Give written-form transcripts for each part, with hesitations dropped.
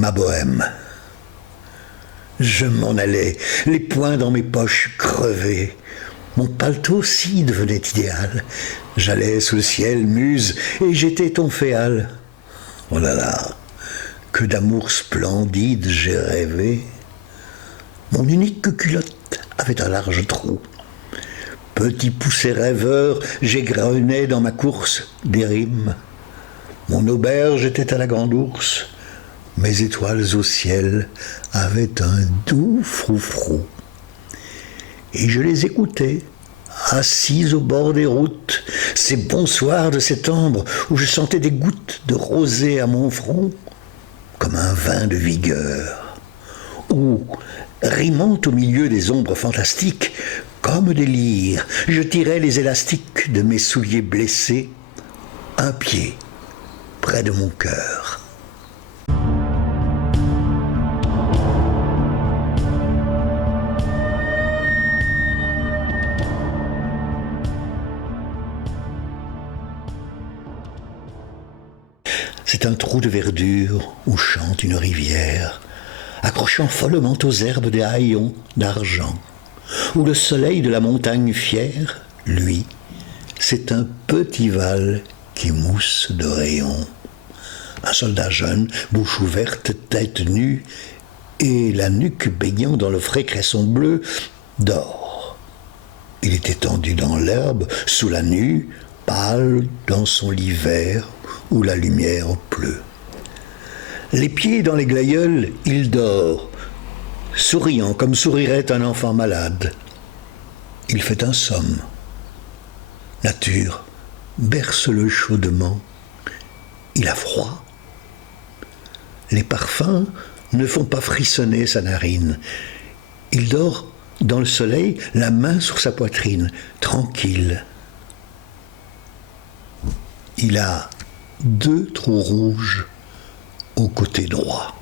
Ma bohème. Je m'en allais, les poings dans mes poches crevées. Mon paletot aussi devenait idéal. J'allais sous le ciel, muse, et j'étais ton féal. Oh là là, que d'amour splendide j'ai rêvé. Mon unique culotte avait un large trou. Petit poussé rêveur, j'égrenais dans ma course des rimes. Mon auberge était à la grande ours. Mes étoiles au ciel avaient un doux froufrou. Et je les écoutais, assis au bord des routes, ces bons soirs de septembre où je sentais des gouttes de rosée à mon front, comme un vin de vigueur. Ou, rimant au milieu des ombres fantastiques, comme des lyres, je tirais les élastiques de mes souliers blessés, un pied près de mon cœur. C'est un trou de verdure où chante une rivière, accrochant follement aux herbes des haillons d'argent, où le soleil de la montagne fière, lui, c'est un petit val qui mousse de rayons. Un soldat jeune, bouche ouverte, tête nue, et la nuque baignant dans le frais cresson bleu, dort. Il est étendu dans l'herbe, sous la nue, pâle dans son lit vert, où la lumière pleut. Les pieds dans les glaïeuls, il dort, souriant comme sourirait un enfant malade. Il fait un somme. Nature berce-le chaudement. Il a froid. Les parfums ne font pas frissonner sa narine. Il dort dans le soleil, la main sur sa poitrine, tranquille. Il a 2 trous rouges au côté droit.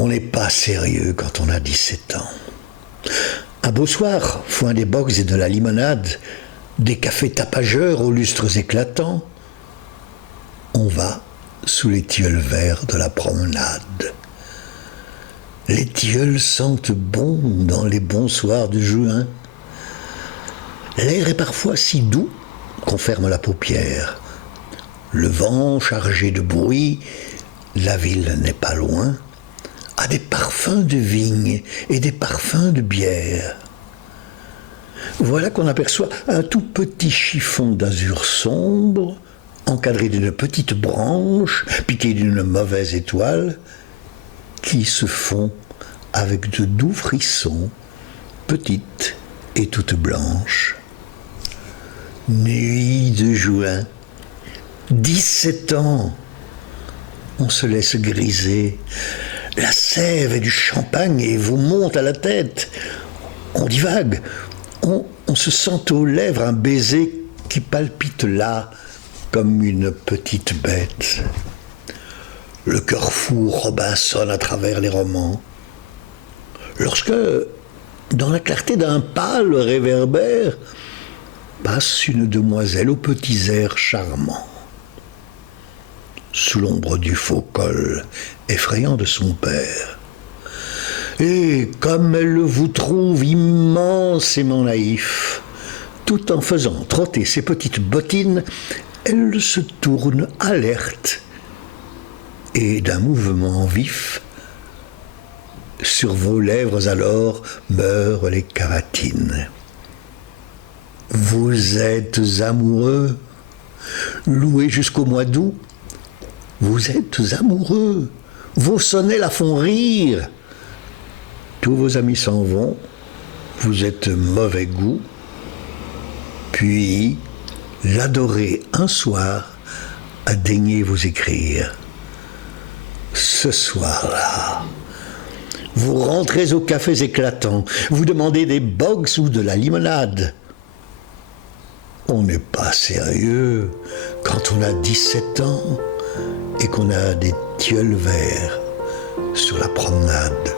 On n'est pas sérieux quand on a 17 ans. Un beau soir, foin des box et de la limonade, des cafés tapageurs aux lustres éclatants, on va sous les tilleuls verts de la promenade. Les tilleuls sentent bon dans les bons soirs de juin. L'air est parfois si doux qu'on ferme la paupière. Le vent chargé de bruit, la ville n'est pas loin, a des parfums de vigne et des parfums de bière. Voilà qu'on aperçoit un tout petit chiffon d'azur sombre, encadré d'une petite branche, piqué d'une mauvaise étoile, qui se fond avec de doux frissons, petite et toute blanche. Nuit de juin, 17 ans, on se laisse griser. La sève et du champagne et vous monte à la tête. On divague, on se sent aux lèvres un baiser qui palpite là comme une petite bête. Le cœur fou Robinson à travers les romans. Lorsque, dans la clarté d'un pâle réverbère, passe une demoiselle aux petits airs charmants. Sous l'ombre du faux col effrayant de son père. Et comme elle vous trouve immensément naïf, tout en faisant trotter ses petites bottines, elle se tourne alerte et d'un mouvement vif, sur vos lèvres alors meurent les cavatines. Vous êtes amoureux, loué jusqu'au mois d'août. Vous êtes amoureux, vos sonnets la font rire. Tous vos amis s'en vont, vous êtes mauvais goût. Puis, l'adoré un soir a daigné vous écrire. Ce soir-là, vous rentrez aux cafés éclatants, vous demandez des bogs ou de la limonade. On n'est pas sérieux quand on a 17 ans et qu'on a des tilleuls verts sur la promenade.